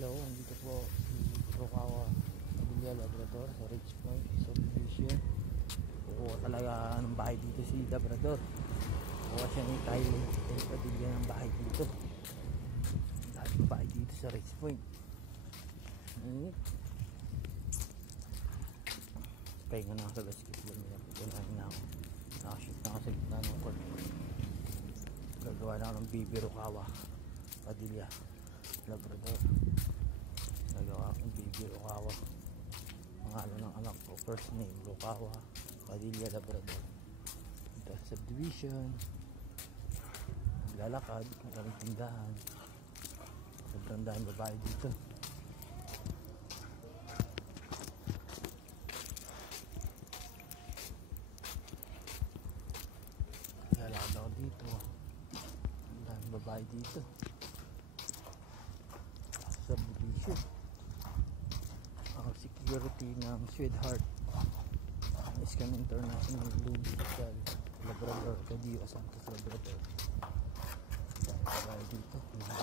Hello, andito po si Rokawa Pamilya Labrador sa Ridge Point Subdivision. Oo, talaga ng bahay dito si Labrador. Oo, siya ni Tyler Padilla ng bahay dito. Dahil bahay dito sa Ridge Point. Pahinga na ako sa basketball nila. Pupunahin na ako. Nakashoot na ako sa gitna ng court. Gagawa na ako ng Baby Rokawa Padilla Labrador. Nagawa akong Baby Rokawa. Pangalan ng anak ko, first name Rokawa Padilla Labrador. Ito subdivision. Naglalakad, maraming tindahan. Sobrang dahil babae dito. Naglalakad ako dito. Ang daming babae dito. Subdivision. Ang security ng Sweetheart Iskan International Hospital Labrador, Cadillo Santos Labrador. Dahil dito mga